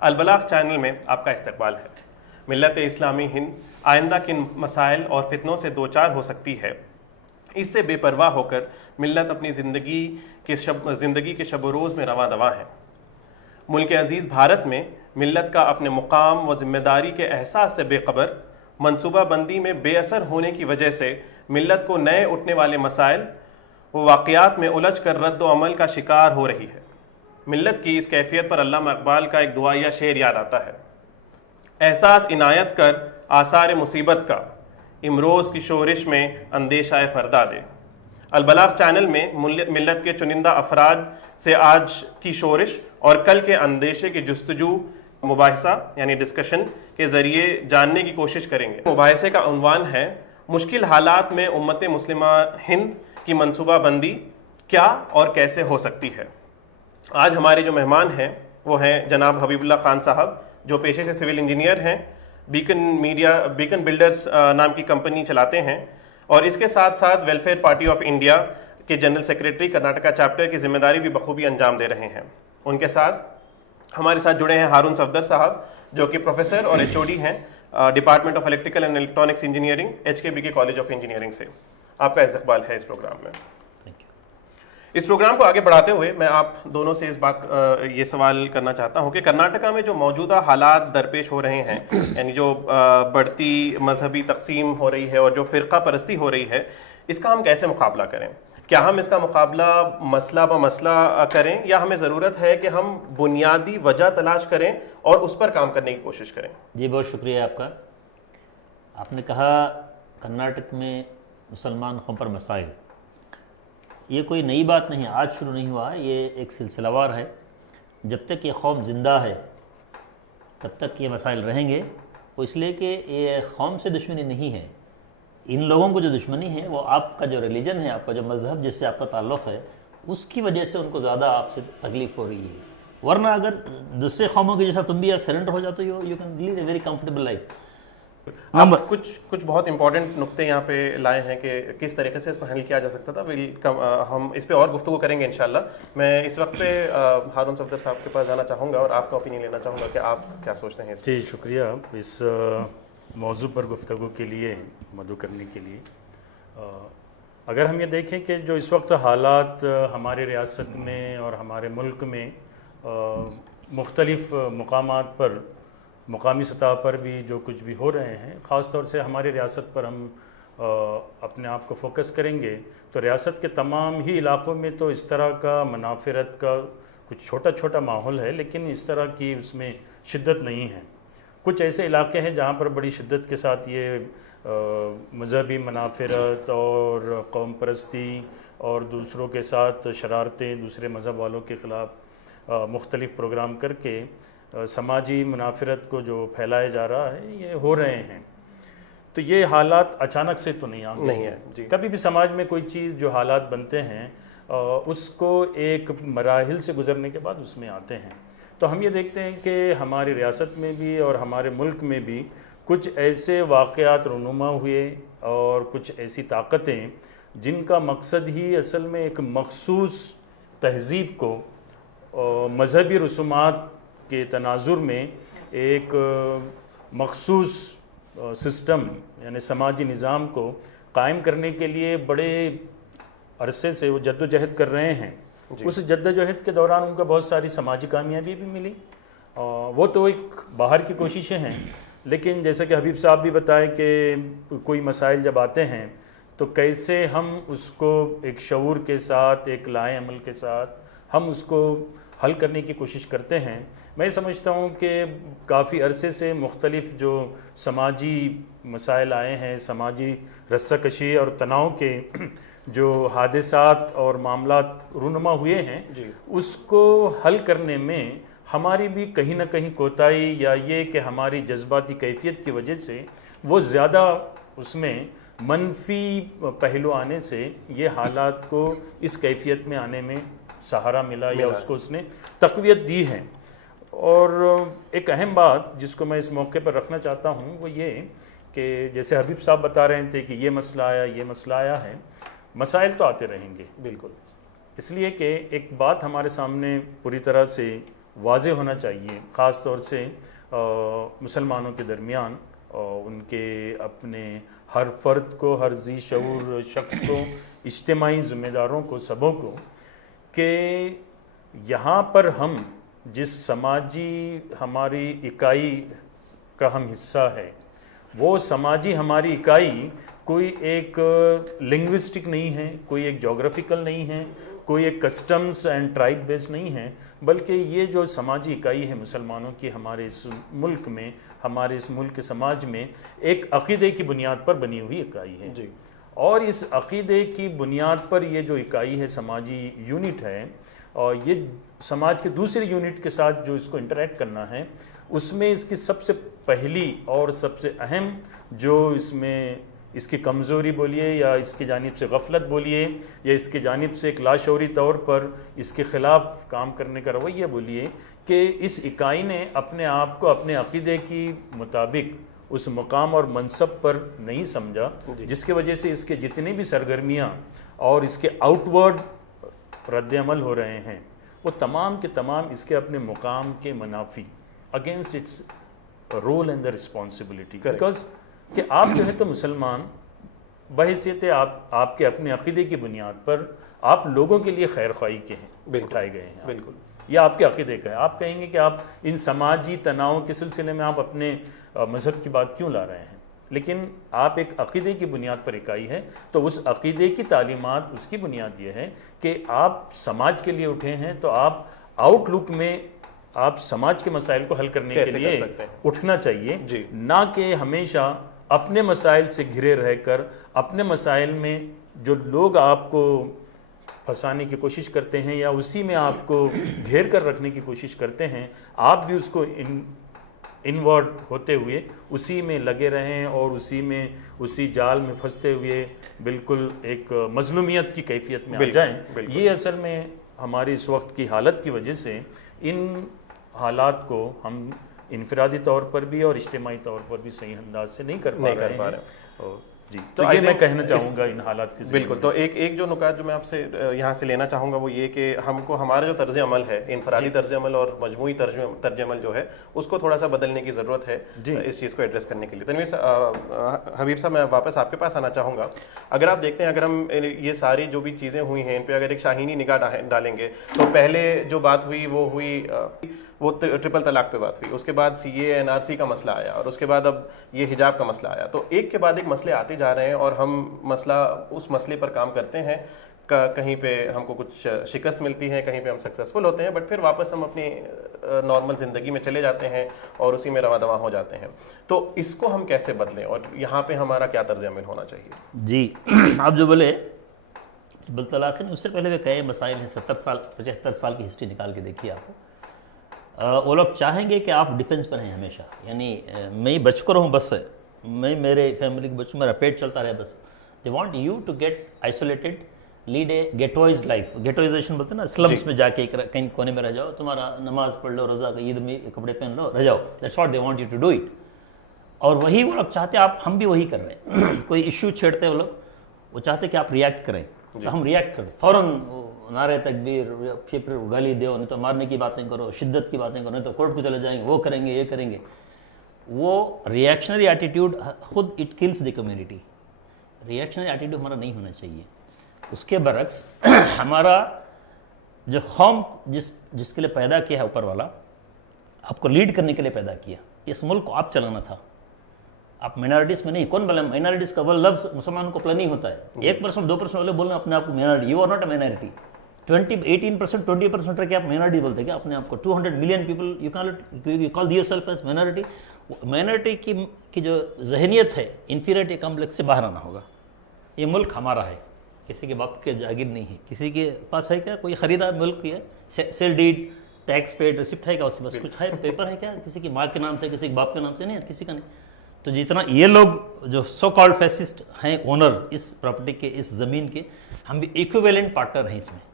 البلاغ channel میں آپ کا استقبال ہے۔ ملت اسلامی ہند آئندہ کن مسائل اور فتنوں سے دوچار ہو سکتی ہے، اس سے بے پرواہ ہو کر ملت اپنی زندگی کے شب و روز میں رواں دواں ہے۔ ملک عزیز بھارت میں ملت کا اپنے مقام و ذمہ داری کے احساس سے بے خبر، منصوبہ بندی میں بے اثر ہونے کی وجہ سے ملت کو نئے اٹھنے والے مسائل و واقعات میں الجھ کر رد و عمل کا شکار ہو رہی ہے۔ ملت کی اس کیفیت پر علامہ اقبال کا ایک دعائیہ شعر یاد آتا ہے: احساس عنایت کر آثار مصیبت کا، امروز کی شورش میں اندیشہ فردا دے۔ البلاغ چینل میں ملت کے چنندہ افراد سے آج کی شورش اور کل کے اندیشے کی جستجو مباحثہ یعنی ڈسکشن کے ذریعے جاننے کی کوشش کریں گے۔ مباحثے کا عنوان ہے: مشکل حالات میں امت مسلمہ ہند کی منصوبہ بندی کیا اور کیسے ہو سکتی ہے۔ آج ہمارے جو مہمان ہیں وہ ہیں جناب حبیب اللہ خان صاحب، جو پیشے سے سول انجینئر ہیں، بیکن بلڈرز نام کی کمپنی چلاتے ہیں، اور اس کے ساتھ ساتھ ویلفیئر پارٹی آف انڈیا کے جنرل سیکریٹری کرناٹکا چیپٹر کی ذمہ داری بھی بخوبی انجام دے رہے ہیں۔ ان کے ساتھ ہمارے ساتھ جڑے ہیں ہارون صفدر صاحب، جو کہ پروفیسر اور HOD ہیں department of electrical and electronics engineering HKB college of engineering سے۔ آپ کا استقبال ہے اس پروگرام میں۔ اس پروگرام کو آگے بڑھاتے ہوئے میں آپ دونوں سے یہ سوال کرنا چاہتا ہوں کہ کرناٹکا میں جو موجودہ حالات درپیش ہو رہے ہیں، یعنی جو بڑھتی مذہبی تقسیم ہو رہی ہے اور جو فرقہ پرستی ہو رہی ہے، اس کا ہم کیسے مقابلہ کریں؟ کیا ہم اس کا مقابلہ مسئلہ بہ مسئلہ کریں، یا ہمیں ضرورت ہے کہ ہم بنیادی وجہ تلاش کریں اور اس پر کام کرنے کی کوشش کریں؟ جی بہت شکریہ آپ کا۔ آپ نے کہا کرناٹک میں مسلمان قوم پر مسائل، یہ کوئی نئی بات نہیں ہے، آج شروع نہیں ہوا، یہ ایک سلسلہ وار ہے۔ جب تک یہ قوم زندہ ہے تب تک یہ مسائل رہیں گے، وہ اس لیے کہ یہ قوم سے دشمنی نہیں ہے، ان لوگوں کو جو دشمنی ہے وہ آپ کا جو ریلیجن ہے، آپ کا جو مذہب جس سے آپ کا تعلق ہے، اس کی وجہ سے ان کو زیادہ آپ سے تکلیف ہو رہی ہے۔ ورنہ اگر دوسرے قوموں کے جیسا تم بھی آپ سرنڈر ہو جاتے ہو، you can lead a very comfortable life. آپ کچھ بہت امپورٹنٹ نقطے یہاں پہ لائے ہیں کہ کس طریقے سے اس کو ہینڈل کیا جا سکتا تھا۔ ہم اس پہ اور گفتگو کریں گے انشاءاللہ۔ میں اس وقت پہ ہارون صفدر صاحب کے پاس جانا چاہوں گا اور آپ کا اوپینین لینا چاہوں گا کہ آپ کیا سوچتے ہیں۔ جی شکریہ اس موضوع پر گفتگو کے لیے، مدعو کرنے کے لیے۔ اگر ہم یہ دیکھیں کہ جو اس وقت حالات ہمارے ریاست میں اور ہمارے ملک میں مختلف مقامات پر، مقامی سطح پر بھی جو کچھ بھی ہو رہے ہیں، خاص طور سے ہماری ریاست پر ہم اپنے آپ کو فوکس کریں گے تو ریاست کے تمام ہی علاقوں میں تو اس طرح کا منافرت کا کچھ چھوٹا چھوٹا ماحول ہے، لیکن اس طرح کی اس میں شدت نہیں ہے۔ کچھ ایسے علاقے ہیں جہاں پر بڑی شدت کے ساتھ یہ مذہبی منافرت اور قوم پرستی اور دوسروں کے ساتھ شرارتیں، دوسرے مذہب والوں کے خلاف مختلف پروگرام کر کے سماجی منافرت کو جو پھیلایا جا رہا ہے، یہ ہو رہے ہیں۔ تو یہ حالات اچانک سے تو نہیں آتے، کبھی بھی سماج میں کوئی چیز جو حالات بنتے ہیں اس کو ایک مراحل سے گزرنے کے بعد اس میں آتے ہیں۔ تو ہم یہ دیکھتے ہیں کہ ہماری ریاست میں بھی اور ہمارے ملک میں بھی کچھ ایسے واقعات رونما ہوئے اور کچھ ایسی طاقتیں جن کا مقصد ہی اصل میں ایک مخصوص تہذیب کو مذہبی رسومات کے تناظر میں ایک مخصوص سسٹم یعنی سماجی نظام کو قائم کرنے کے لیے بڑے عرصے سے وہ جد و جہد کر رہے ہیں۔ اس جد و جہد کے دوران ان کو بہت ساری سماجی کامیابی بھی ملی، وہ تو ایک باہر کی کوششیں ہیں، لیکن جیسا کہ حبیب صاحب بھی بتائے کہ کوئی مسائل جب آتے ہیں تو کیسے ہم اس کو ایک شعور کے ساتھ، ایک لائے عمل کے ساتھ ہم اس کو حل کرنے کی کوشش کرتے ہیں۔ میں سمجھتا ہوں کہ کافی عرصے سے مختلف جو سماجی مسائل آئے ہیں، سماجی رسہ کشی اور تناؤ کے جو حادثات اور معاملات رونما ہوئے ہیں، اس کو حل کرنے میں ہماری بھی کہیں نہ کہیں کوتاہی، یا یہ کہ ہماری جذباتی کیفیت کی وجہ سے وہ زیادہ اس میں منفی پہلو آنے سے یہ حالات کو اس کیفیت میں آنے میں سہارا ملا یا اس کو اس نے تقویت دی ہے۔ اور ایک اہم بات جس کو میں اس موقع پر رکھنا چاہتا ہوں وہ یہ کہ جیسے حبیب صاحب بتا رہے تھے کہ یہ مسئلہ آیا، یہ مسئلہ آیا ہے، مسائل تو آتے رہیں گے، بالکل، اس لیے کہ ایک بات ہمارے سامنے پوری طرح سے واضح ہونا چاہیے، خاص طور سے مسلمانوں کے درمیان، ان کے اپنے ہر فرد کو، ہر ذی شعور شخص کو، اجتماعی ذمہ داروں کو، سبوں کو، کہ یہاں پر ہم جس سماجی ہماری اکائی کا ہم حصہ ہے، وہ سماجی ہماری اکائی کوئی ایک لنگوسٹک نہیں ہے، کوئی ایک جغرافیکل نہیں ہے، کوئی ایک کسٹمز اینڈ ٹرائب بیس نہیں ہے، بلکہ یہ جو سماجی اکائی ہے مسلمانوں کی ہمارے اس ملک میں، ہمارے اس ملک کے سماج میں، ایک عقیدے کی بنیاد پر بنی ہوئی اکائی ہے۔ اور اس عقیدے کی بنیاد پر یہ جو اکائی ہے، سماجی یونٹ ہے، اور یہ سماج کے دوسرے یونٹ کے ساتھ جو اس کو انٹریکٹ کرنا ہے، اس میں اس کی سب سے پہلی اور سب سے اہم جو اس میں اس کی کمزوری بولیے یا اس کی جانب سے غفلت بولیے یا اس کی جانب سے ایک لاشعوری طور پر اس کے خلاف کام کرنے کا رویہ بولیے، کہ اس اکائی نے اپنے آپ کو اپنے عقیدے کی مطابق اس مقام اور منصب پر نہیں سمجھا، جس کی وجہ سے اس کے جتنی بھی سرگرمیاں اور اس کے آؤٹ ورڈ رد عمل ہو رہے ہیں، وہ تمام کے تمام اس کے اپنے مقام کے منافی، against its role and the responsibility, because کہ آپ جو ہے تو مسلمان بحیثیت آپ کے اپنے عقیدے کی بنیاد پر آپ لوگوں کے لیے خیر خواہی کے ہیں، اٹھائے گئے ہیں، بالکل یہ آپ کے عقیدے کا ہے۔ آپ کہیں گے کہ آپ ان سماجی تناؤ کے سلسلے میں آپ اپنے مذہب کی بات کیوں لا رہے ہیں، لیکن آپ ایک عقیدے کی بنیاد پر اکائی ہے، تو اس عقیدے کی تعلیمات، اس کی بنیاد یہ ہے کہ آپ سماج کے لیے اٹھے ہیں، تو آپ آؤٹ لک میں آپ سماج کے مسائل کو حل کرنے کے لیے اٹھنا چاہیے، نہ کہ ہمیشہ اپنے مسائل سے گھرے رہ کر اپنے مسائل میں جو لوگ آپ کو پھنسانے کی کوشش کرتے ہیں یا اسی میں آپ کو گھیر کر رکھنے کی کوشش کرتے ہیں، آپ بھی اس کو انورڈ ہوتے ہوئے اسی میں لگے رہیں اور اسی جال میں پھنستے ہوئے بالکل ایک مظلومیت کی کیفیت میں آ جائیں۔ یہ اصل میں ہماری اس وقت کی حالت کی وجہ سے ان حالات کو ہم انفرادی طور پر بھی اور اجتماعی طور پر بھی صحیح انداز سے نہیں کر پا رہے ہیں۔ جی، تو یہ میں کہنا چاہوں گا ان حالات کی بالکل۔ تو ایک جو نکات جو میں آپ سے یہاں سے لینا چاہوں گا وہ یہ کہ ہم کو ہمارا جو طرز عمل ہے، انفرادی طرز عمل اور مجموعی طرز عمل جو ہے، اس کو تھوڑا سا بدلنے کی ضرورت ہے اس چیز کو ایڈریس کرنے کے لیے۔ تنویر حبیب صاحب، میں واپس آپ کے پاس آنا چاہوں گا۔ اگر آپ دیکھتے ہیں، اگر ہم یہ ساری جو بھی چیزیں ہوئی ہیں ان پہ اگر ایک شاہینی نگاہ ڈالیں گے، تو پہلے جو بات ہوئی وہ ٹرپل طلاق پہ بات ہوئی، اس کے بعد CAA-NRC کا مسئلہ آیا، اور اس کے بعد اب یہ حجاب کا مسئلہ آیا۔ تو ایک کے بعد ایک مسئلے آتے جا رہے ہیں اور ہم اس مسئلے پر کام کرتے ہیں، کہیں پہ ہم کو کچھ شکست ملتی ہے، کہیں پہ ہم سکسیسفل ہوتے ہیں، بٹ پھر واپس ہم اپنی نارمل زندگی میں چلے جاتے ہیں اور اسی میں رواں دواں ہو جاتے ہیں۔ تو اس کو ہم کیسے بدلیں اور یہاں پہ ہمارا کیا طرز عمل ہونا چاہیے؟ جی، آپ جو بولے بالطلاق، اس سے پہلے بھی کئی مسائل ہیں، 75 سال کی ہسٹری نکال کے دیکھیے آپ کو۔ وہ لوگ چاہیں گے کہ آپ ڈیفنس پر ہیں ہمیشہ، یعنی میں بچ کر ہوں، بس میں میرے فیملی کے بچوں، میرا پیٹ چلتا رہے بس۔ They want you to get isolated, lead a گیٹوائز لائف۔ گیٹوائزیشن بولتے ہیں نا، سلمس میں جا کے کہیں کونے میں رہ جاؤ، تمہارا نماز پڑھ لو، روزہ عید میں کپڑے پہن لو، رہ جاؤ۔ That's what they want you to do it. اور وہی وہ لوگ چاہتے ہیں، ہم بھی وہی کر رہے ہیں۔ کوئی ایشو چھیڑتے ہیں وہ لوگ، وہ چاہتے ہیں کہ آپ ریئیکٹ کریں، تو ہم ریئیکٹ کریں فوراً، نعرے تکبیر، پھر گالی دو، نہیں تو مارنے کی باتیں کرو، شدت کی باتیں کرو، نہیں تو کورٹ کو چلے جائیں گے، وہ کریں گے، یہ کریں گے۔ وہ ریئیکشنری ایٹیٹیوڈ خود it kills the community. Reactionary attitude ہمارا نہیں ہونا چاہیے۔ اس کے برعکس ہمارا جو قوم جس کے لیے پیدا کیا ہے اوپر والا، آپ کو لیڈ کرنے کے لیے پیدا کیا، اس ملک کو آپ چلانا تھا، آپ مائنارٹیز میں نہیں۔ کون بولے مائنارٹیز کا وہ لفظ مسلمان کو نہیں ہوتا ہے۔ 1% 2% والے بولیں اپنے آپ کو minority, you are not a minority. 18% 20% رہ کے آپ مائنارٹی بولتے کیا اپنے آپ کو؟ 200 million people you call your self as minority. Minority کی جو ذہنیت ہے، انفیریٹی کمپلیکس سے باہر آنا ہوگا۔ یہ ملک ہمارا ہے، کسی کے باپ کے جاگیر نہیں ہے، کسی کے پاس ہے کیا؟ کوئی خریدا ملک کی ہے، sale deed, tax paid, receipt ہے کیا اس میں؟ بس کچھ ہے، پیپر ہے کیا؟ کسی کی ماں کے نام سے، کسی کے باپ کے نام سے نہیں ہے، کسی کا نہیں۔ تو جتنا یہ لوگ جو سو کالڈ فیسسٹ ہیں، اونر اس پراپرٹی کے، اس زمین کے، ہم بھی ایکویولنٹ پارٹنر ہیں اس میں۔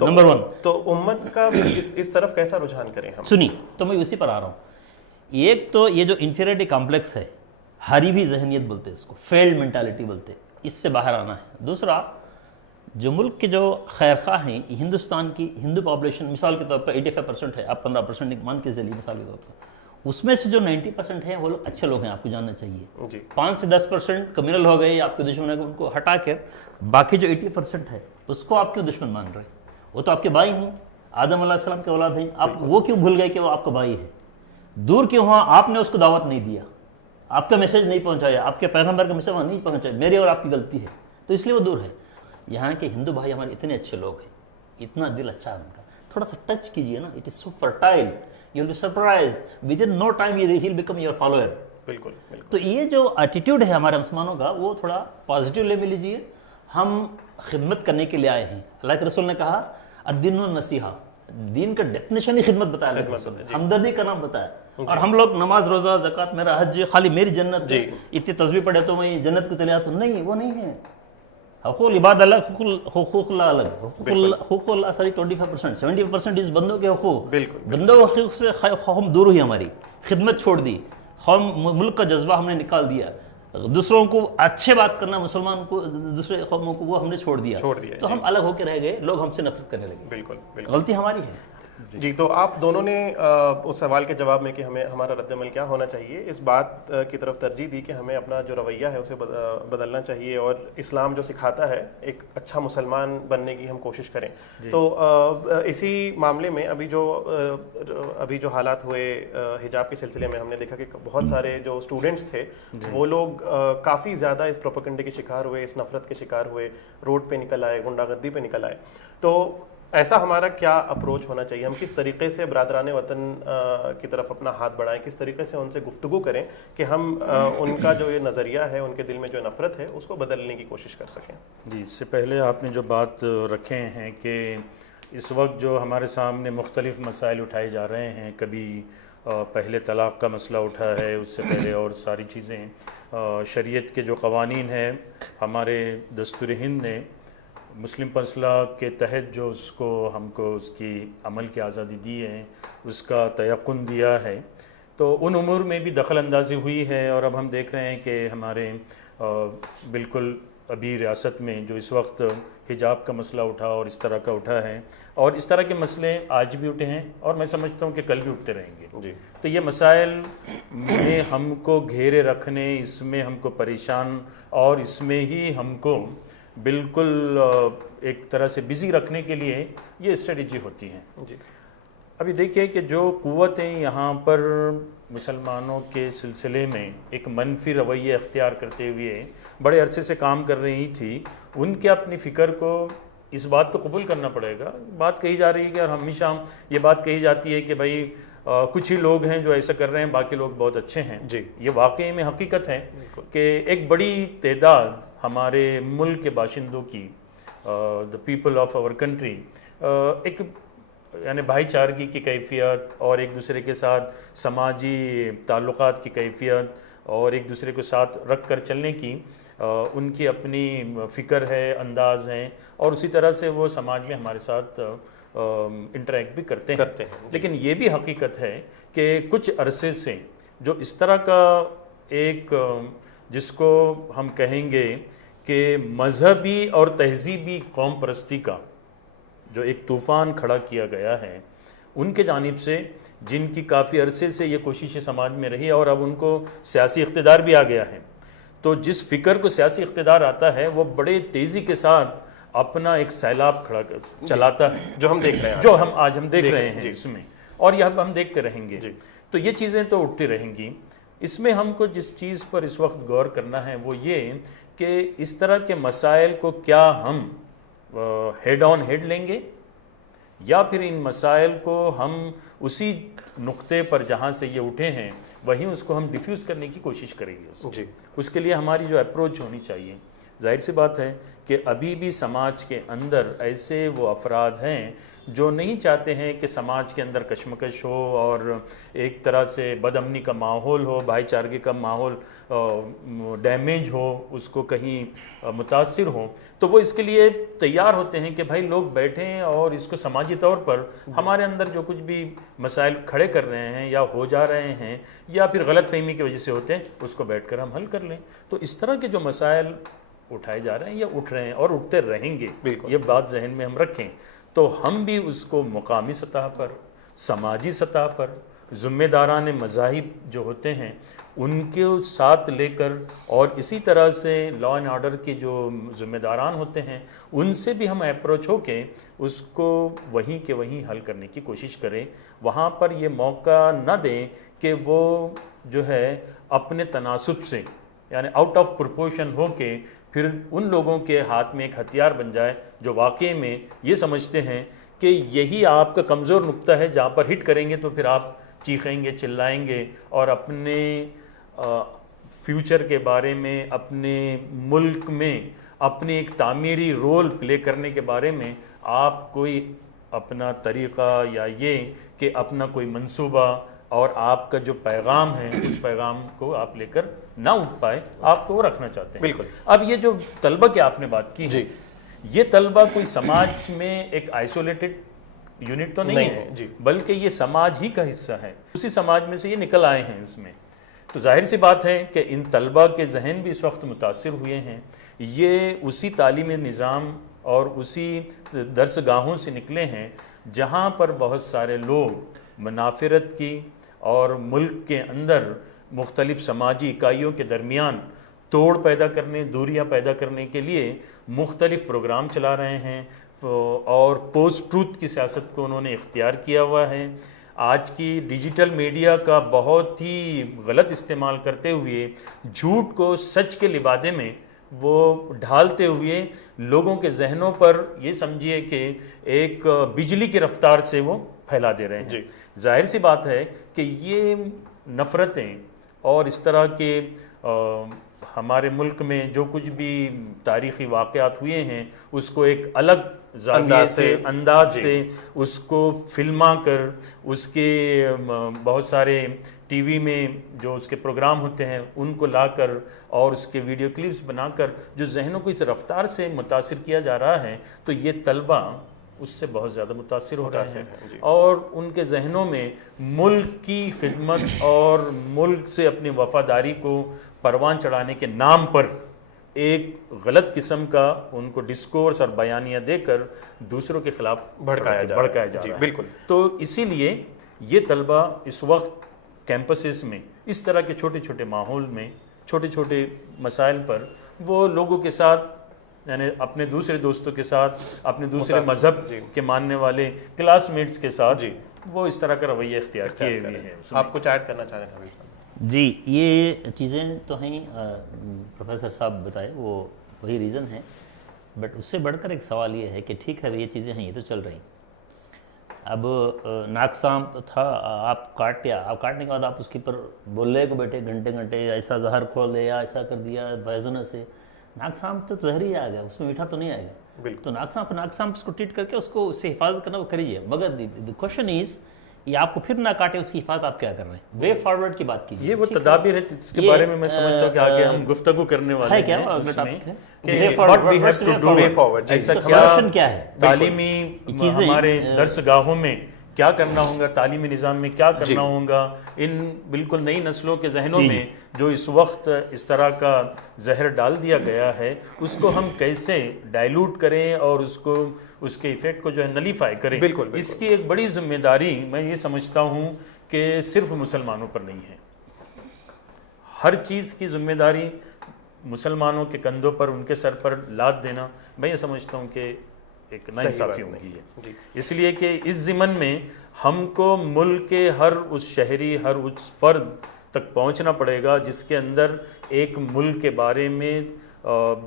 نمبر 1 تو امت کا اس طرف کیسا رجحان کریں ہم؟ سنی تو میں اسی پر آ رہا ہوں۔ ایک تو یہ جو انفیریٹی کمپلیکس ہے، ہاری ہوئی ذہنیت بولتے ہیں اس کو، فیلڈ مینٹالٹی بولتے ہیں، اس سے باہر آنا ہے۔ دوسرا، جو ملک کے جو خیر خواہ ہیں، ہندوستان کی ہندو پاپولیشن مثال کے طور پر 85% ہے، آپ 15% مان کے چلیے مثال کے طور پر، اس میں سے جو 90% ہیں وہ لوگ اچھے لوگ ہیں، آپ کو جاننا چاہیے. جی 5 سے 10% کمیونل ہو گئے، آپ کے دشمن ہیں، ان کو ہٹا کر باقی جو 80% ہے اس کو آپ کیوں دشمن مان رہے ہیں؟ وہ تو آپ کے بھائی ہیں، آدم علیہ السلام کے اولاد ہیں، آپ وہ کیوں بھول گئے کہ وہ آپ کا بھائی ہے؟ دور کیوں ہوا؟ آپ نے اس کو دعوت نہیں دیا، آپ کا میسج نہیں پہنچایا، آپ کے پیغمبر کا میسج وہاں نہیں پہنچایا، میری اور آپ کی غلطی ہے، تو اس لیے وہ دور ہے. یہاں کے ہندو بھائی ہمارے اتنے اچھے لوگ ہیں، اتنا دل اچھا ہے ان کا، تھوڑا سا ٹچ کیجئے نا، it is so fertile, you will be surprised with in no time he will become your follower. بالکل بالکل. تو یہ جو ایٹیٹیوڈ ہے ہمارے مسلمانوں کا، وہ تھوڑا پازیٹیو لے میں لیجیے. ہم خدمت کرنے کے لیے آئے ہیں. اللہ کے رسول نے کہا الدین النصیحہ، دین کا ڈیفینیشن ہی خدمت بتایا، اللہ کے رسول نے ہمدردی کا نام بتایا. اور ہم لوگ نماز روزہ زکوٰۃ میرا حج خالی میری جنت، اتنی تسبیح پڑھے تو میں جنت کو چلے آتا ہوں، نہیں، وہ نہیں ہے. حقوق عباد الگ، حقوق اللہ الگ. حقوق اللہ ساری 25%، 70% اس بندوں کے حقوق. بالکل. بندوں کے حقوق سے ہم دور ہوئی، ہماری خدمت چھوڑ دی، ہم ملک کا جذبہ ہم نے نکال دیا، دوسروں کو اچھے بات کرنا، مسلمان کو دوسرے قوموں کو وہ ہم نے چھوڑ دیا، تو ہم الگ ہو کے رہ گئے، لوگ ہم سے نفرت کرنے لگے. بالکل بالکل. غلطی ہماری ہے. جی تو آپ دونوں نے اس سوال کے جواب میں کہ ہمیں ہمارا رد عمل کیا ہونا چاہیے، اس بات کی طرف ترجیح دی کہ ہمیں اپنا جو رویہ ہے اسے بدلنا چاہیے، اور اسلام جو سکھاتا ہے ایک اچھا مسلمان بننے کی ہم کوشش کریں. تو اسی معاملے میں ابھی جو حالات ہوئے حجاب کے سلسلے میں، ہم نے دیکھا کہ بہت سارے جو اسٹوڈنٹس تھے وہ لوگ کافی زیادہ اس پروپیگنڈے کے شکار ہوئے، اس نفرت کے شکار ہوئے، روڈ پہ نکل آئے، غنڈہ گردی پہ نکل آئے. تو ایسا ہمارا کیا اپروچ ہونا چاہیے؟ ہم کس طریقے سے برادران وطن کی طرف اپنا ہاتھ بڑھائیں، کس طریقے سے ان سے گفتگو کریں کہ ہم ان کا جو یہ نظریہ ہے، ان کے دل میں جو نفرت ہے، اس کو بدلنے کی کوشش کر سکیں؟ جی، اس سے پہلے آپ نے جو بات رکھے ہیں کہ اس وقت جو ہمارے سامنے مختلف مسائل اٹھائے جا رہے ہیں، کبھی پہلے طلاق کا مسئلہ اٹھا ہے، اس سے پہلے اور ساری چیزیں، شریعت کے جو قوانین ہیں، ہمارے دستور ہند نے مسلم مسئلہ کے تحت جو اس کو ہم کو اس کی عمل کی آزادی دی ہے، اس کا تیقن دیا ہے، تو ان امور میں بھی دخل اندازی ہوئی ہے. اور اب ہم دیکھ رہے ہیں کہ ہمارے بالکل ابھی ریاست میں جو اس وقت حجاب کا مسئلہ اٹھا اور اس طرح کا اٹھا ہے، اور اس طرح کے مسئلے آج بھی اٹھے ہیں، اور میں سمجھتا ہوں کہ کل بھی اٹھتے رہیں گے. تو یہ مسائل میں ہم کو گھیرے رکھنے، اس میں ہم کو پریشان، اور اس میں ہی ہم کو بالکل ایک طرح سے بزی رکھنے کے لیے یہ اسٹریٹجی ہوتی ہیں. ابھی دیکھیے کہ جو قوتیں یہاں پر مسلمانوں کے سلسلے میں ایک منفی رویہ اختیار کرتے ہوئے بڑے عرصے سے کام کر رہی تھی، ان کے اپنی فکر کو، اس بات کو قبول کرنا پڑے گا. بات کہی جا رہی ہے کہ، اور ہمیشہ یہ بات کہی جاتی ہے کہ بھائی کچھ ہی لوگ ہیں جو ایسا کر رہے ہیں، باقی لوگ بہت اچھے ہیں. یہ واقعی میں حقیقت ہے کہ ایک بڑی تعداد ہمارے ملک کے باشندوں کی، the people of our country، ایک یعنی بھائی چارگی کی کیفیت، اور ایک دوسرے کے ساتھ سماجی تعلقات کی کیفیت، اور ایک دوسرے کو ساتھ رکھ کر چلنے کی ان کی اپنی فکر ہے، انداز ہیں، اور اسی طرح سے وہ سماج میں ہمارے ساتھ انٹریکٹ بھی کرتے ہیں. لیکن یہ بھی حقیقت ہے کہ کچھ عرصے سے جو اس طرح کا ایک، جس کو ہم کہیں گے کہ مذہبی اور تہذیبی قوم پرستی کا جو ایک طوفان کھڑا کیا گیا ہے، ان کے جانب سے، جن کی کافی عرصے سے یہ کوششیں سماج میں رہی، اور اب ان کو سیاسی اقتدار بھی آ گیا ہے، تو جس فکر کو سیاسی اقتدار آتا ہے وہ بڑے تیزی کے ساتھ اپنا ایک سیلاب کھڑا چلاتا ہے، جو ہم دیکھ رہے ہیں، جو آج ہم دیکھ رہے ہیں اس میں، اور یہ ہم دیکھتے رہیں گے. تو یہ چیزیں تو اٹھتی رہیں گی. اس میں ہم کو جس چیز پر اس وقت غور کرنا ہے وہ یہ کہ اس طرح کے مسائل کو کیا ہم ہیڈ آن ہیڈ لیں گے، یا پھر ان مسائل کو ہم اسی نقطے پر جہاں سے یہ اٹھے ہیں وہیں اس کو ہم ڈیفیوز کرنے کی کوشش کریں گے. اس کے لیے ہماری جو اپروچ ہونی چاہیے، ظاہر سی بات ہے کہ ابھی بھی سماج کے اندر ایسے وہ افراد ہیں جو نہیں چاہتے ہیں کہ سماج کے اندر کشمکش ہو، اور ایک طرح سے بد امنی کا ماحول ہو، بھائی چارگی کا ماحول ڈیمیج ہو، اس کو کہیں متاثر ہو. تو وہ اس کے لیے تیار ہوتے ہیں کہ بھائی لوگ بیٹھیں اور اس کو سماجی طور پر ہمارے اندر جو کچھ بھی مسائل کھڑے کر رہے ہیں یا ہو جا رہے ہیں یا پھر غلط فہمی کی وجہ سے ہوتے ہیں، اس کو بیٹھ کر ہم حل کر لیں. تو اس طرح کے جو مسائل اٹھائے جا رہے ہیں یا اٹھ رہے ہیں اور اٹھتے رہیں گے، بالکل، یہ بات ذہن میں ہم رکھیں، تو ہم بھی اس کو مقامی سطح پر، سماجی سطح پر، ذمہ داران مذاہب جو ہوتے ہیں ان کے ساتھ لے کر، اور اسی طرح سے لا اینڈ آرڈر کے جو ذمہ داران ہوتے ہیں ان سے بھی ہم اپروچ ہو کے اس کو وہیں کے وہیں حل کرنے کی کوشش کریں. وہاں پر یہ موقع نہ دیں کہ وہ جو ہے اپنے تناسب سے، یعنی آؤٹ آف پروپورشن ہو کے پھر ان لوگوں کے ہاتھ میں ایک ہتھیار بن جائے جو واقعی میں یہ سمجھتے ہیں کہ یہی آپ کا کمزور نقطہ ہے، جہاں پر ہٹ کریں گے تو پھر آپ چیخیں گے، چلائیں گے، اور اپنے فیوچر کے بارے میں، اپنے ملک میں اپنے ایک تعمیری رول پلے کرنے کے بارے میں آپ کوئی اپنا طریقہ یا یہ کہ اپنا کوئی منصوبہ اور آپ کا جو پیغام ہے اس پیغام کو آپ لے کر نہ اٹھ پائے، آپ کو وہ رکھنا چاہتے ہیں. بالکل. اب یہ جو طلبہ کی آپ نے بات کی ہے، یہ طلبہ کوئی سماج میں ایک آئسولیٹڈ یونٹ تو نہیں ہے، بلکہ یہ سماج ہی کا حصہ ہے، اسی سماج میں سے یہ نکل آئے ہیں اس میں. تو ظاہر سی بات ہے کہ ان طلبہ کے ذہن بھی اس وقت متاثر ہوئے ہیں، یہ اسی تعلیمی نظام اور اسی درس گاہوں سے نکلے ہیں جہاں پر بہت سارے لوگ منافرت کی اور ملک کے اندر مختلف سماجی اکائیوں کے درمیان توڑ پیدا کرنے، دوریاں پیدا کرنے کے لیے مختلف پروگرام چلا رہے ہیں، اور پوسٹ ٹروتھ کی سیاست کو انہوں نے اختیار کیا ہوا ہے. آج کی ڈیجیٹل میڈیا کا بہت ہی غلط استعمال کرتے ہوئے جھوٹ کو سچ کے لبادے میں وہ ڈھالتے ہوئے لوگوں کے ذہنوں پر یہ سمجھیے کہ ایک بجلی کی رفتار سے وہ پھیلا دے رہے ہیں. ظاہر سی بات ہے کہ یہ نفرتیں اور اس طرح کے ہمارے ملک میں جو کچھ بھی تاریخی واقعات ہوئے ہیں اس کو ایک الگ زاویے سے، انداز سے اس کو فلما کر، اس کے بہت سارے ٹی وی میں جو اس کے پروگرام ہوتے ہیں ان کو لا کر اور اس کے ویڈیو کلپس بنا کر جو ذہنوں کو اس رفتار سے متاثر کیا جا رہا ہے، تو یہ طلبہ اس سے بہت زیادہ متاثر ہو رہے ہیں، اور ان کے ذہنوں میں ملک کی خدمت اور ملک سے اپنی وفاداری کو پروان چڑھانے کے نام پر ایک غلط قسم کا ان کو ڈسکورس اور بیانیہ دے کر دوسروں کے خلاف بھڑکایا جا رہا ہے. بالکل. تو اسی لیے یہ طلبہ اس وقت کیمپسز میں اس طرح کے چھوٹے چھوٹے ماحول میں چھوٹے چھوٹے مسائل پر وہ لوگوں کے ساتھ، یعنی اپنے دوسرے دوستوں کے ساتھ، اپنے دوسرے مذہب کے ماننے والے کلاس میٹس کے ساتھ وہ اس طرح کا رویہ اختیار کیے ہوئے ہیں. آپ کچھ ایڈ کرنا چاہ رہے ہیں؟ جی، یہ چیزیں تو ہیں، پروفیسر صاحب بتائے وہ وہی ریزن ہے، بٹ اس سے بڑھ کر ایک سوال یہ ہے کہ ٹھیک ہے یہ چیزیں ہیں، یہ تو چل رہی. اب ناقصام تھا، آپ کاٹنے کے بعد آپ اس کے پر بولنے کو بیٹھے گھنٹے گھنٹے، ایسا زہر کھول دیا، ایسا کر دیا پوائزنس سے. ناقصام تو زہر ہی آ گیا، اس میں میٹھا تو نہیں آئے گا. تو ناقصام اس کو ٹریٹ کر کے اس کو اس سے حفاظت کرنا وہ کریے، مگر دی کوشچن از یہ آپ کو پھر نہ کاٹے، اس کی حفاظت آپ کیا کر رہے ہیں؟ وے فارورڈ کی بات کیجیے. یہ وہ تدابیر ہے جس کے بارے میں میں سمجھتا ہوں کہ آگے ہم گفتگو کرنے والے ہیں. تعلیمی ہمارے درس گاہوں میں کیا کرنا ہوگا، تعلیمی نظام میں کیا کرنا ہوگا، ان بالکل نئی نسلوں کے ذہنوں میں جو اس وقت اس طرح کا زہر ڈال دیا گیا ہے اس کو ہم کیسے ڈائلوٹ کریں اور اس کو اس کے ایفیکٹ کو جو ہے نلیفائی کریں. اس کی ایک بڑی ذمہ داری میں یہ سمجھتا ہوں کہ صرف مسلمانوں پر نہیں ہے. ہر چیز کی ذمہ داری مسلمانوں کے کندھوں پر، ان کے سر پر لاد دینا میں یہ سمجھتا ہوں کہ ایک ناانصافی ہوگی ہے. اس لیے کہ اس ضمن میں ہم کو ملک کے ہر اس شہری، ہر اس فرد تک پہنچنا پڑے گا جس کے اندر ایک ملک کے بارے میں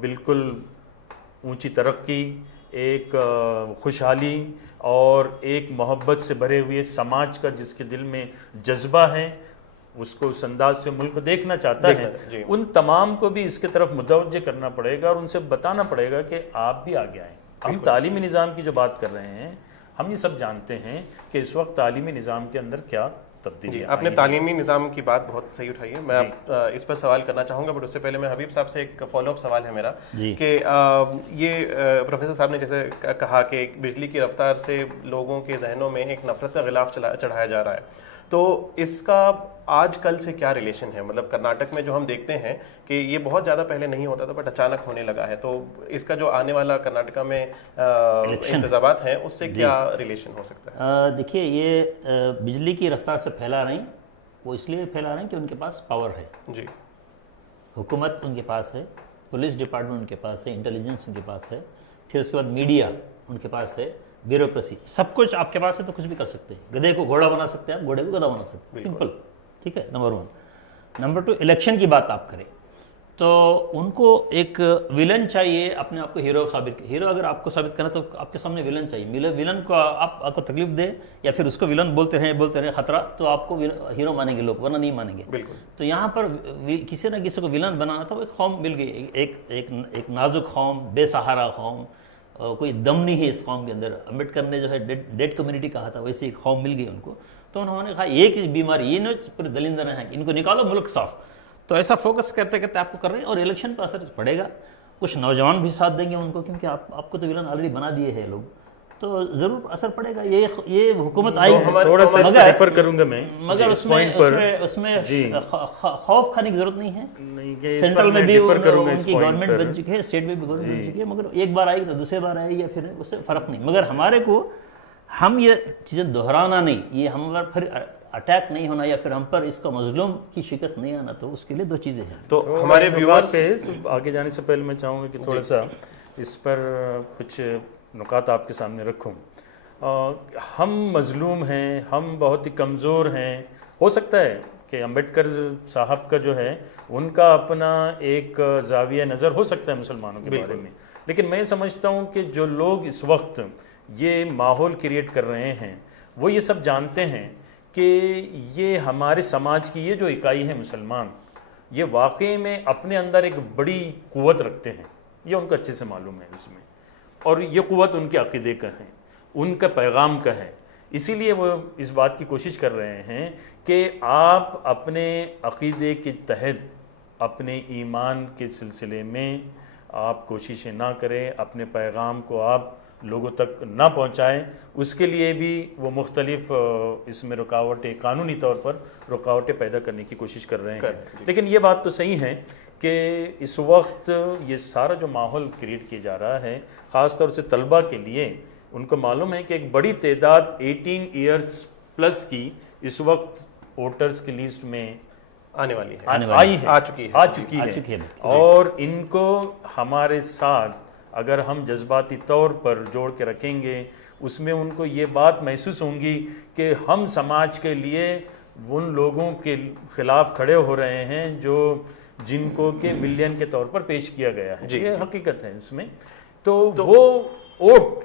بالکل اونچی ترقی، ایک خوشحالی اور ایک محبت سے بھرے ہوئے سماج کا جس کے دل میں جذبہ ہے، اس کو اس انداز سے ملک دیکھنا چاہتا ہے. ان تمام کو بھی اس کے طرف متوجہ کرنا پڑے گا اور ان سے بتانا پڑے گا کہ آپ بھی آگے آئیں. ہم تعلیمی نظام کی جو بات کر رہے ہیں، ہم یہ سب جانتے ہیں کہ اس وقت تعلیمی نظام کے اندر کیا تبدیلی. آپ نے تعلیمی نظام کی بات بہت صحیح اٹھائی ہے، میں اس پر سوال کرنا چاہوں گا، بٹ اس سے پہلے میں حبیب صاحب سے ایک فالو اپ سوال ہے میرا کہ یہ پروفیسر صاحب نے جیسے کہا کہ بجلی کی رفتار سے لوگوں کے ذہنوں میں ایک نفرت کا غلاف چڑھایا جا رہا ہے، تو اس کا آج کل سے کیا ریلیشن ہے؟ مطلب کرناٹک میں جو ہم دیکھتے ہیں کہ یہ بہت زیادہ پہلے نہیں ہوتا تھا بٹ اچانک ہونے لگا ہے، تو اس کا جو آنے والا کرناٹکا میں انتخابات ہیں اس سے کیا ریلیشن ہو سکتا ہے؟ دیکھیے، یہ بجلی کی رفتار سے پھیلا رہی، وہ اس لیے پھیلا رہے ہیں کہ ان کے پاس پاور ہے، جی، حکومت ان کے پاس ہے، پولیس ڈپارٹمنٹ ان کے پاس ہے، انٹیلیجنس ان کے پاس ہے، پھر اس کے بعد میڈیا ان کے پاس ہے، بیوروکریسی، سب کچھ آپ کے پاس ہے تو کچھ بھی کر سکتے ہیں۔ گدھے کو گھوڑا بنا سکتے ہیں آپ، گھوڑے کو گدھا بنا سکتے ہیں، سمپل، ٹھیک ہے، نمبر 1۔ نمبر 2، الیکشن کی بات آپ کریں تو ان کو ایک ولن چاہیے اپنے آپ کو ہیرو ثابت، ہیرو اگر آپ کو ثابت کرنا تو آپ کے سامنے ولن چاہیے، ولن کو آپ کو تکلیف دے یا پھر اس کو ولن بولتے رہے خطرہ، تو آپ کو ہیرو مانیں گے لوگ، ورنہ نہیں مانیں گے۔ بالکل۔ تو یہاں پر کسی نہ کسی کو ولن بنانا تھا، ایک قوم مل گئی، ایک نازک قوم، بے سہارا قوم، کوئی دم نہیں ہے اس قوم کے اندر۔ امبیڈکر نے جو ہے ڈیڈ کمیونٹی کہا تھا، ویسے ایک قوم مل گئی ان کو، تو انہوں نے کہا ایک بیماری یہ نہیں پورے دلندر ہیں کہ ان کو نکالو ملک صاف، تو ایسا فوکس کرتے کرتے آپ کو کر رہے ہیں، اور الیکشن پہ اثر پڑے گا، کچھ نوجوان بھی ساتھ دیں گے ان کو، کیونکہ آپ کو تو ولن آلریڈی بنا دیے ہیں لوگ، تو ضرور اثر پڑے گا۔ یہ حکومت آئی، تھوڑا سا اس پہ ڈیفر کروں گا میں، مگر اس میں خوف کھانے کی ضرورت نہیں ہے۔ سینٹرل میں بھی ان کی گورنمنٹ بن چکی ہے، اسٹیٹ میں بھی گورنمنٹ بن چکی ہے، مگر ایک بار آئے گی تو دوسرے بار آئے گی یا پھر اس سے فرق نہیں، مگر ہمارے کو ہم یہ چیزیں دہرانا نہیں، یہ ہم پر پھر اٹیک نہیں ہونا یا پھر ہم پر اس کا مظلوم کی شکست نہیں آنا، تو اس کے لیے 2 چیزیں ہیں۔ تو ہمارے ویور پہ آگے جانے سے پہلے میں چاہوں گا کہ تھوڑا سا اس پر کچھ نکات آپ کے سامنے رکھوں۔ ہم مظلوم ہیں، ہم بہت ہی کمزور ہیں، ہو سکتا ہے کہ امبیڈکر صاحب کا جو ہے ان کا اپنا ایک زاویہ نظر ہو سکتا ہے مسلمانوں کے بارے میں، لیکن میں سمجھتا ہوں کہ جو لوگ اس وقت یہ ماحول کریٹ کر رہے ہیں وہ یہ سب جانتے ہیں کہ یہ ہمارے سماج کی یہ جو اکائی ہے مسلمان، یہ واقعی میں اپنے اندر ایک بڑی قوت رکھتے ہیں، یہ ان کو اچھے سے معلوم ہے اس میں، اور یہ قوت ان کے عقیدے کا ہے، ان کا پیغام کا ہے، اسی لیے وہ اس بات کی کوشش کر رہے ہیں کہ آپ اپنے عقیدے کے تحت اپنے ایمان کے سلسلے میں آپ کوششیں نہ کریں، اپنے پیغام کو آپ لوگوں تک نہ پہنچائیں، اس کے لیے بھی وہ مختلف اس میں رکاوٹیں، قانونی طور پر رکاوٹیں پیدا کرنے کی کوشش کر رہے ہیں۔ لیکن یہ بات تو صحیح ہے کہ اس وقت یہ سارا جو ماحول کریٹ کیا جا رہا ہے، خاص طور سے طلبہ کے لیے، ان کو معلوم ہے کہ ایک بڑی تعداد 18 ایئرس پلس کی اس وقت ووٹرز کی لیسٹ میں آنے والی ہے، آ چکی ہے، اور ان کو ہمارے ساتھ اگر ہم جذباتی طور پر جوڑ کے رکھیں گے، اس میں ان کو یہ بات محسوس ہوں گی کہ ہم سماج کے لیے ان لوگوں کے خلاف کھڑے ہو رہے ہیں جو جن کو کہ ملین کے طور پر پیش کیا گیا ہے، یہ حقیقت ہے اس میں، تو وہ ووٹ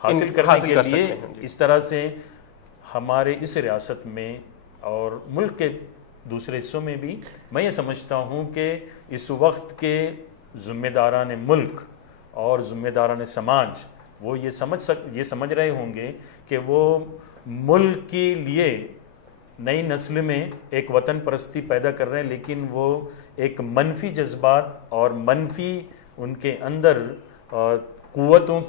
حاصل کرنے کے لیے اس طرح سے ہمارے اس ریاست میں اور ملک کے دوسرے حصوں میں بھی میں یہ سمجھتا ہوں کہ اس وقت کے ذمہ داران ملک اور ذمہ داران سماج وہ یہ سمجھ رہے ہوں گے کہ وہ ملک کے لیے نئی نسل میں ایک وطن پرستی پیدا کر رہے ہیں، لیکن وہ ایک منفی جذبات اور منفی ان کے اندر قوتوں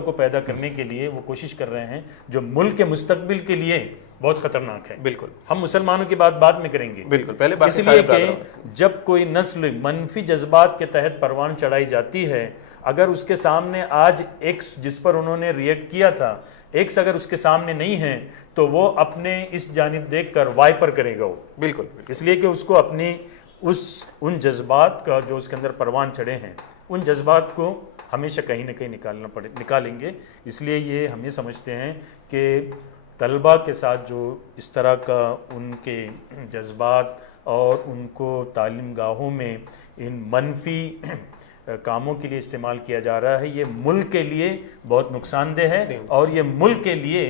کو پیدا کرنے کے لیے وہ کوشش کر رہے ہیں، جو ملک کے مستقبل کے لیے بہت خطرناک ہے۔ بالکل، ہم مسلمانوں کی بات بعد میں کریں گے، بالکل، پہلے اس لیے کہ جب کوئی نسل منفی جذبات کے تحت پروان چڑھائی جاتی ہے، اگر اس کے سامنے آج ایکس جس پر انہوں نے ریئیکٹ کیا تھا، ایکس اگر اس کے سامنے نہیں ہے تو وہ اپنے اس جانب دیکھ کر وائی پر کرے گا وہ، بالکل، اس لیے کہ اس کو اپنی ان جذبات کا جو اس کے اندر پروان چڑھے ہیں، ان جذبات کو ہمیشہ کہیں نہ کہیں نکالیں گے۔ اس لیے یہ ہم یہ سمجھتے ہیں کہ طلبہ کے ساتھ جو اس طرح کا ان کے جذبات اور ان کو تعلیم گاہوں میں ان منفی کاموں کے لیے استعمال کیا جا رہا ہے، یہ ملک کے لیے بہت نقصان دہ ہے، اور یہ ملک کے لیے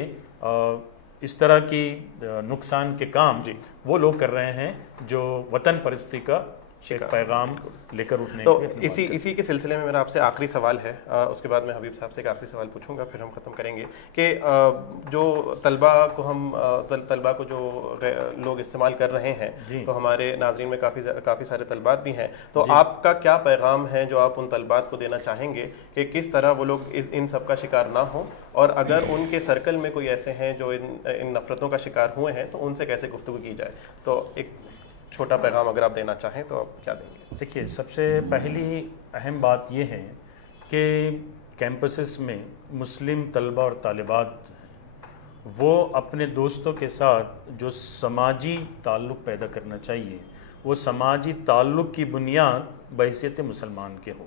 اس طرح کی نقصان کے کام وہ لوگ کر رہے ہیں جو وطن پرستی کا ایک پیغام لے کر اٹھنے تو کی اپنی اسی کے سلسلے میں میرا آپ سے آخری سوال ہے، اس کے بعد میں حبیب صاحب سے ایک آخری سوال پوچھوں گا، پھر ہم ختم کریں گے کہ جو طلباء کو جو لوگ استعمال کر رہے ہیں، تو ہمارے ناظرین میں کافی سارے طلبات بھی ہیں، تو آپ کا کیا پیغام ہے جو آپ ان طلبات کو دینا چاہیں گے کہ کس طرح وہ لوگ ان سب کا شکار نہ ہوں، اور اگر ان کے سرکل میں کوئی ایسے ہیں جو ان نفرتوں کا شکار ہوئے ہیں تو ان سے کیسے گفتگو کی جائے؟ تو ایک چھوٹا پیغام اگر آپ دینا چاہیں تو آپ کیا دیں گے؟ دیکھیے، سب سے پہلی اہم بات یہ ہے کہ کیمپسز میں مسلم طلبہ اور طالبات وہ اپنے دوستوں کے ساتھ جو سماجی تعلق پیدا کرنا چاہیے، وہ سماجی تعلق کی بنیاد بحیثیت مسلمان کے ہو۔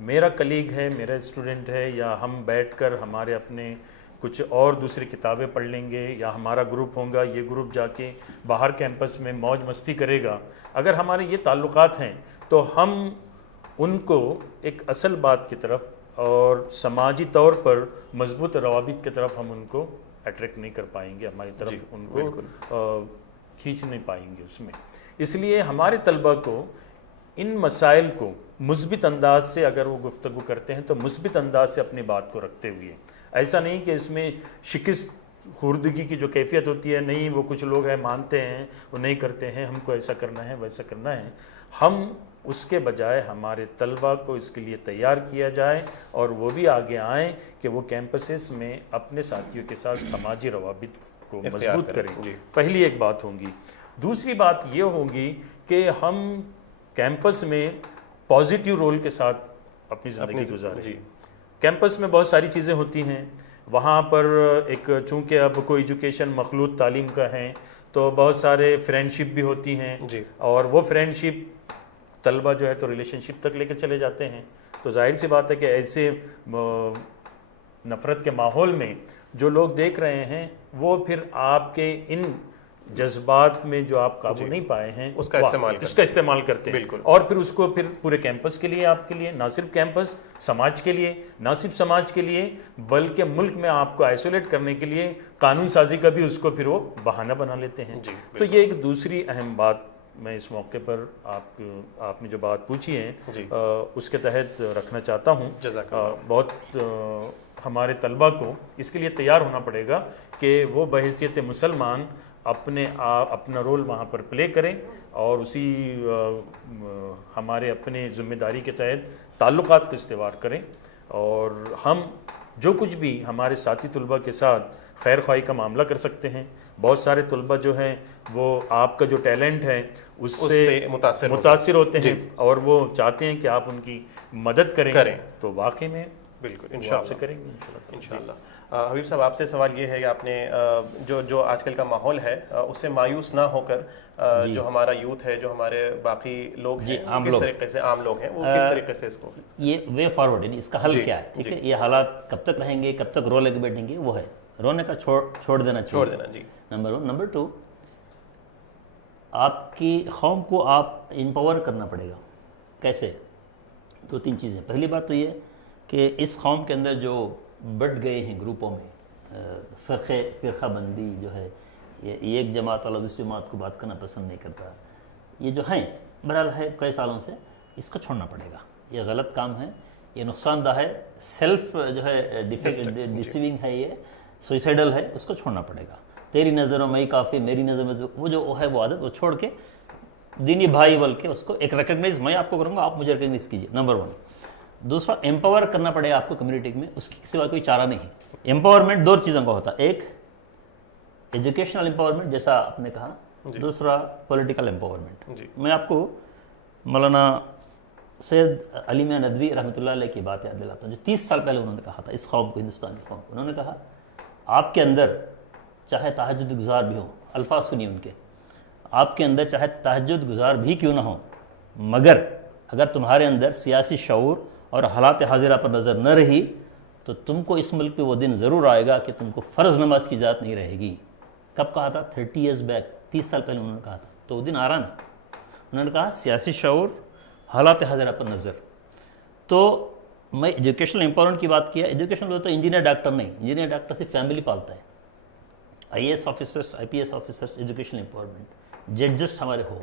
میرا کلیگ ہے، میرا اسٹوڈنٹ ہے، یا ہم بیٹھ کر ہمارے اپنے کچھ اور دوسری کتابیں پڑھ لیں گے، یا ہمارا گروپ ہوگا، یہ گروپ جا کے باہر کیمپس میں موج مستی کرے گا، اگر ہمارے یہ تعلقات ہیں تو ہم ان کو ایک اصل بات کی طرف اور سماجی طور پر مضبوط روابط کی طرف ہم ان کو اٹریکٹ نہیں کر پائیں گے، ہماری طرف ان کو کھینچ نہیں پائیں گے اس میں۔ اس لیے ہمارے طلبہ کو ان مسائل کو مثبت انداز سے اگر وہ گفتگو کرتے ہیں تو مثبت انداز سے اپنی بات کو رکھتے ہوئے، ایسا نہیں کہ اس میں شکست خوردگی کی جو کیفیت ہوتی ہے، نہیں وہ کچھ لوگ ہیں مانتے ہیں وہ نہیں کرتے ہیں، ہم کو ایسا کرنا ہے ویسا کرنا ہے، ہم اس کے بجائے ہمارے طلبہ کو اس کے لیے تیار کیا جائے اور وہ بھی آگے آئیں کہ وہ کیمپسز میں اپنے ساتھیوں کے ساتھ سماجی روابط کو مضبوط کریں۔ پہلی ایک بات ہوگی۔ دوسری بات یہ ہوگی کہ ہم کیمپس میں پازیٹیو رول کے ساتھ اپنی زندگی گزاریں۔ کیمپس میں بہت ساری چیزیں ہوتی ہیں، وہاں پر ایک چونکہ اب کوئی ایجوکیشن مخلوط تعلیم کا ہے تو بہت سارے فرینڈ شپ بھی ہوتی ہیں، اور وہ فرینڈ شپ طلبہ جو ہے تو ریلیشن شپ تک لے کر چلے جاتے ہیں، تو ظاہر سی بات ہے کہ ایسے نفرت کے ماحول میں جو لوگ دیکھ رہے ہیں وہ پھر آپ کے ان جذبات میں جو آپ قابو نہیں پائے ہیں اس کا استعمال کرتے ہیں، اور پھر اس کو پھر پورے کیمپس کے لیے، آپ کے لیے، نہ صرف کیمپس، سماج کے لیے، نہ صرف سماج کے لیے بلکہ ملک میں آپ کو آئسولیٹ کرنے کے لیے قانون سازی کا بھی اس کو پھر وہ بہانہ بنا لیتے ہیں۔ تو یہ ایک دوسری اہم بات میں اس موقع پر آپ نے جو بات پوچھی ہے اس کے تحت رکھنا چاہتا ہوں۔ بہت ہمارے طلبہ کو اس کے لیے تیار ہونا پڑے گا کہ وہ بحیثیت مسلمان اپنا رول وہاں پر پلے کریں، اور اسی ہمارے اپنے ذمہ داری کے تحت تعلقات کو استوار کریں، اور ہم جو کچھ بھی ہمارے ساتھی طلبہ کے ساتھ خیر خواہی کا معاملہ کر سکتے ہیں۔ بہت سارے طلبہ جو ہیں وہ آپ کا جو ٹیلنٹ ہے اس سے متاثر ہوتے ہیں اور وہ چاہتے ہیں کہ آپ ان کی مدد کریں، تو واقعی میں بالکل انشاءاللہ کریں گے انشاءاللہ۔ حبیب صاحب، آپ سے سوال یہ ہے کہ آپ نے جو آج کل کا ماحول ہے اس سے مایوس نہ ہو کر جو ہمارا یوتھ ہے، جو ہمارے باقی لوگ ہیں، کس طریقے سے عام لوگ ہیں، وہ کس طریقے سے اس کو یہ وے فارورڈ، یعنی اس کا حل کیا ہے؟ ٹھیک ہے، یہ حالات کب تک رہیں گے، کب تک رو لے کے بیٹھیں گے، وہ ہے رونے کا چھوڑ دینا چاہیے، نمبر 1۔ نمبر 2، آپ کی قوم کو آپ امپاور کرنا پڑے گا۔ کیسے؟ 2-3 چیزیں۔ پہلی بات تو یہ کہ اس قوم کے اندر جو بٹ گئے ہیں گروپوں میں، فرقہ بندی جو ہے، یہ ایک جماعت والا دوسری جماعت کو بات کرنا پسند نہیں کرتا، یہ جو ہیں بہرحال ہے کئی سالوں سے، اس کو چھوڑنا پڑے گا۔ یہ غلط کام ہے، یہ نقصان دہ ہے، سیلف جو ہے ڈیسیونگ ہے، یہ سوئسائڈل ہے، اس کو چھوڑنا پڑے گا۔ تیری نظروں میں کافی، میری نظر میں وہ جو ہے وہ عادت وہ چھوڑ کے دینی بھائی بول کے اس کو ایک ریکگنائز میں آپ کو کروں گا، آپ مجھے ریکگنائز کیجیے، نمبر 1۔ دوسرا، امپاور کرنا پڑے گا آپ کو کمیونٹی میں، اس کے سوا کوئی چارہ نہیں ہے۔ امپاورمنٹ 2 چیزوں کا ہوتا ہے، ایک ایجوکیشنل امپاورمنٹ جیسا آپ نے کہا، دوسرا پولیٹیکل امپاورمنٹ۔ میں آپ کو مولانا سید علی میاں ندوی رحمۃ اللہ علیہ کی بات یاد دلاتا ہوں، جو 30 سال پہلے انہوں نے کہا تھا اس قوم کو، ہندوستان کی قوم کو۔ انہوں نے کہا آپ کے اندر چاہے تہجد گزار بھی ہوں، الفاظ سنیے ان کے، آپ کے اندر چاہے تہجد گزار بھی کیوں نہ ہوں، مگر اگر تمہارے اندر سیاسی شعور اور حالات حاضرہ پر نظر نہ رہی تو تم کو اس ملک پہ وہ دن ضرور آئے گا کہ تم کو فرض نماز کی اجازت نہیں رہے گی۔ کب کہا تھا؟ 30 ایئرز بیک، 30 سال پہلے انہوں نے کہا تھا، تو وہ دن آ رہا نا۔ انہوں نے کہا سیاسی شعور، حالات حاضرہ پر نظر۔ تو میں ایجوکیشنل امپاورمنٹ کی بات کیا، ایجوکیشنل تو انجینئر ڈاکٹر نہیں، انجینئر ڈاکٹر صرف فیملی پالتا ہے۔ IAS officers, IPS officers, educational empowerment, ججز ہمارے ہو،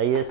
IAS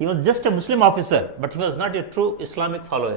He was just a Muslim officer, but he was not a true Islamic follower.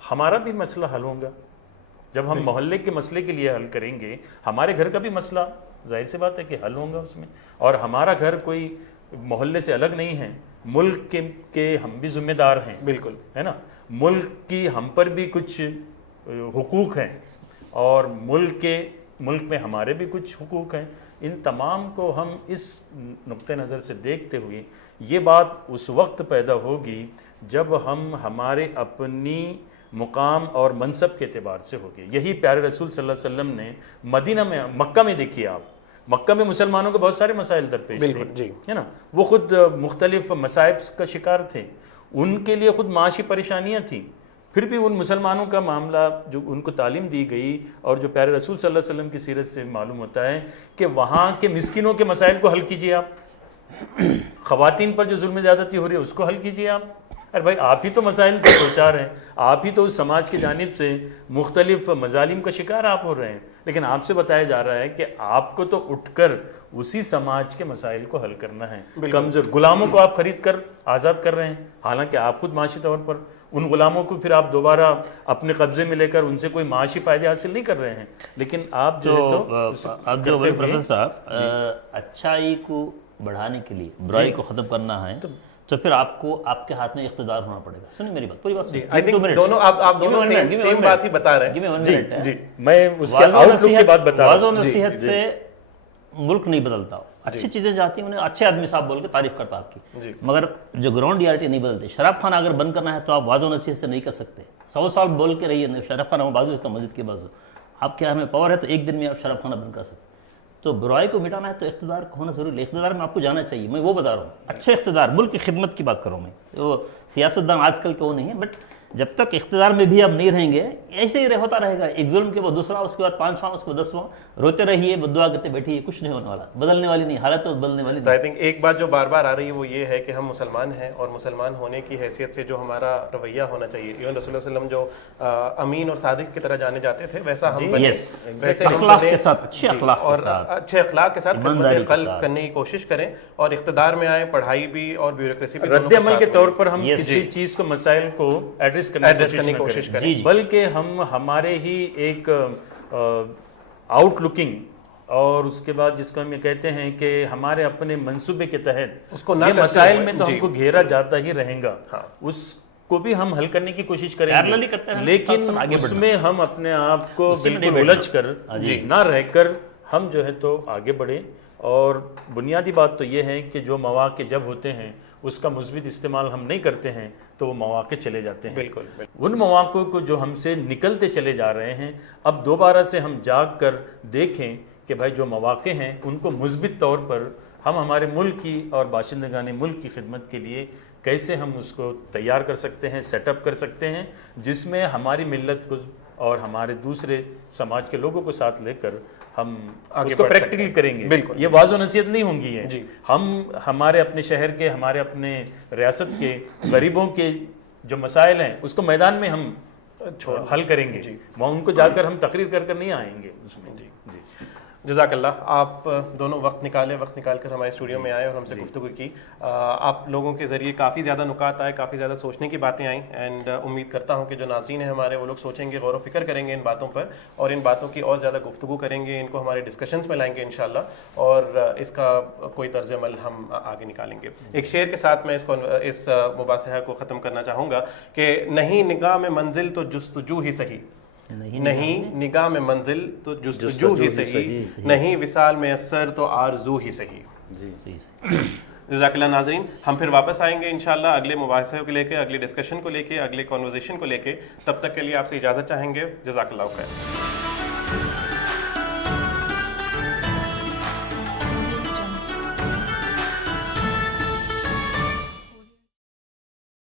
ہمارا بھی مسئلہ حل ہوگا. جب ہم محلے کے مسئلے کے لیے حل کریں گے, ہمارے گھر کا بھی مسئلہ ظاہر سی بات ہے کہ حل ہوگا اس میں. اور ہمارا گھر کوئی محلے سے الگ نہیں ہے, ملک کے ہم بھی ذمہ دار ہیں, بالکل ہے نا. ملک کی ہم پر بھی کچھ حقوق ہیں اور ملک میں ہمارے بھی کچھ حقوق ہیں. ان تمام کو ہم اس نقطہ نظر سے دیکھتے ہوئے, یہ بات اس وقت پیدا ہوگی جب ہم ہمارے اپنی مقام اور منصب کے اعتبار سے ہوگی. یہی پیارے رسول صلی اللہ علیہ وسلم نے مدینہ میں, مکہ میں دیکھیے آپ, مکہ میں مسلمانوں کے بہت سارے مسائل درپیش تھے, جی, ہے نا. وہ خود مختلف مصائب کا شکار تھے, ان کے لیے خود معاشی پریشانیاں تھیں. پھر بھی ان مسلمانوں کا معاملہ جو ان کو تعلیم دی گئی اور جو پیارے رسول صلی اللہ علیہ وسلم کی سیرت سے معلوم ہوتا ہے کہ وہاں کے مسکینوں کے مسائل کو حل کیجیے آپ, خواتین پر جو ظلم زیادتی ہو رہی ہے اس کو حل کیجیے آپ. ارے بھائی آپ ہی تو مسائل سے دوچار ہیں, آپ ہی تو اس سماج کی جانب سے مختلف مظالم کا شکار آپ ہو رہے ہیں, لیکن آپ سے بتایا جا رہا ہے کہ آپ کو تو اٹھ کر اسی سماج کے مسائل کو حل کرنا ہے. کمزور غلاموں کو آپ خرید کر آزاد کر رہے ہیں, حالانکہ آپ خود معاشی طور پر ان غلاموں کو پھر آپ دوبارہ اپنے قبضے میں لے کر ان سے کوئی معاشی فائدے حاصل نہیں کر رہے ہیں, لیکن آپ جو اب جو پروفیسر صاحب اچھائی کو بڑھانے کے لیے برائی کو ختم کرنا ہے تو پھر آپ کو آپ کے ہاتھ میں اقتدار ہونا پڑے گا. سنیے میری بات, پوری بات سنیے. دونوں آپ دونوں سیم بات ہی بتا رہے ہیں. جی میں اس کے آؤٹ لک کی بات بتا رہا ہوں. واضح و نصیحت سے ملک نہیں بدلتا. اچھی چیزیں جاتی ہیں, انہیں اچھے آدمی صاحب بول کے تعریف کرتا آپ کی, مگر جو گراؤنڈ ریالٹی نہیں بدلتی. شراب خانہ اگر بند کرنا ہے تو آپ واضح و نصیحت سے نہیں کر سکتے. 100 سال بول کے رہیے شراب خانہ بازو اس کا مسجد کے بازو, آپ کے ہاتھ میں پاور ہے تو ایک دن میں آپ شراب خانہ بند کر سکتے. تو برائی کو مٹانا ہے تو اقتدار کو ہونا ضروری ہے. اقتدار میں آپ کو جانا چاہیے, میں وہ بتا رہا ہوں. اچھے اقتدار, ملک کی خدمت کی بات کر رہا ہوں میں. وہ سیاستدان آج کل کے وہ نہیں ہے, بٹ جب تک اقتدار میں بھی آپ نہیں رہیں گے ایسے ہی ہوتا رہے گا. ایک ظلم کے بعد دوسرا, اس کے بعد 5واں, اس کے بعد 10واں, روتے رہیے, بدعا کرتے بیٹھیے, کچھ نہیں ہونے والا, بدلنے والی نہیں حالت, تو بدلنے والی نہیں. آئی تھنک ایک بات جو بار بار آ رہی ہے وہ یہ ہے کہ ہم مسلمان ہیں, اور مسلمان ہونے کی حیثیت سے جو ہمارا رویہ ہونا چاہیے, ایون رسول اللہ علیہ وسلم جو امین اور صادق کی طرح جانے جاتے تھے ویسا ہم بنیں, ویسے اخلاق کے ساتھ, اچھے اخلاق اور اچھے اخلاق کے ساتھ خدمت خلق کرنے کی کوشش کریں, اور اقتدار میں آئیں, پڑھائی بھی اور بیوروکریسی بھی رد عمل کے طور پر ہم کسی چیز کو, مسائل کو ایڈریس کرنے کی کوشش کریں, بلکہ ہم ہمارے ہی ایک آؤٹ لکنگ اور اس کے بعد جس کو ہم یہ کہتے ہیں کہ ہمارے اپنے منصوبے کے تحت یہ مسائل میں تو ہم کو گھیرا جاتا ہی رہے گا, اس کو بھی ہم حل کرنے کی کوشش کریں گے, لیکن اس میں ہم اپنے آپ کو بالکل الجھ کر نہ رہ کر ہم جو ہے تو آگے بڑھیں. اور بنیادی بات تو یہ ہے کہ جو مواقع جب ہوتے ہیں اس کا مثبت استعمال ہم نہیں کرتے ہیں تو وہ مواقع چلے جاتے ہیں. بالکل ان مواقع کو جو ہم سے نکلتے چلے جا رہے ہیں, اب دوبارہ سے ہم جاگ کر دیکھیں کہ بھائی جو مواقع ہیں ان کو مثبت طور پر ہم ہمارے ملک کی اور باشندگان ملک کی خدمت کے لیے کیسے ہم اس کو تیار کر سکتے ہیں, سیٹ اپ کر سکتے ہیں, جس میں ہماری ملت کو اور ہمارے دوسرے سماج کے لوگوں کو ساتھ لے کر ہم اس کو پریکٹیکلی کریں گے. بالکل یہ واضح و نصیحت نہیں ہوں گی ہے, ہم ہمارے اپنے شہر کے, ہمارے اپنے ریاست کے غریبوں کے جو مسائل ہیں اس کو میدان میں ہم حل کریں گے, وہاں ان کو جا کر ہم تقریر کر نہیں آئیں گے اس میں. جزاک اللہ. آپ دونوں وقت نکال کر ہمارے اسٹوڈیو میں آئے اور ہم سے گفتگو کی. آپ لوگوں کے ذریعے کافی زیادہ نکات آئے, کافی زیادہ سوچنے کی باتیں آئیں, اینڈ امید کرتا ہوں کہ جو ناظرین ہیں ہمارے وہ لوگ سوچیں گے, غور و فکر کریں گے ان باتوں پر, اور ان باتوں کی اور زیادہ گفتگو کریں گے, ان کو ہمارے ڈسکشنز میں لائیں گے انشاءاللہ, اور اس کا کوئی طرز عمل ہم آگے نکالیں گے. ایک شعر کے ساتھ میں اس مباحثہ کو ختم کرنا چاہوں گا کہ نہیں نگاہ میں منزل تو جستجو ہی صحیح, نہیں نگاہ میں منزل تو جستجو ہی صحیح, نہیں وصال میں اثر تو آرزو ہی صحیح. جزاک اللہ. ناظرین, ہم پھر واپس آئیں گے انشاءاللہ اگلے مباحثے کو لے کے, اگلے ڈسکشن کو لے کے, اگلے کنورسیشن کو لے کے. تب تک کے لیے آپ سے اجازت چاہیں گے. جزاک اللہ خیر.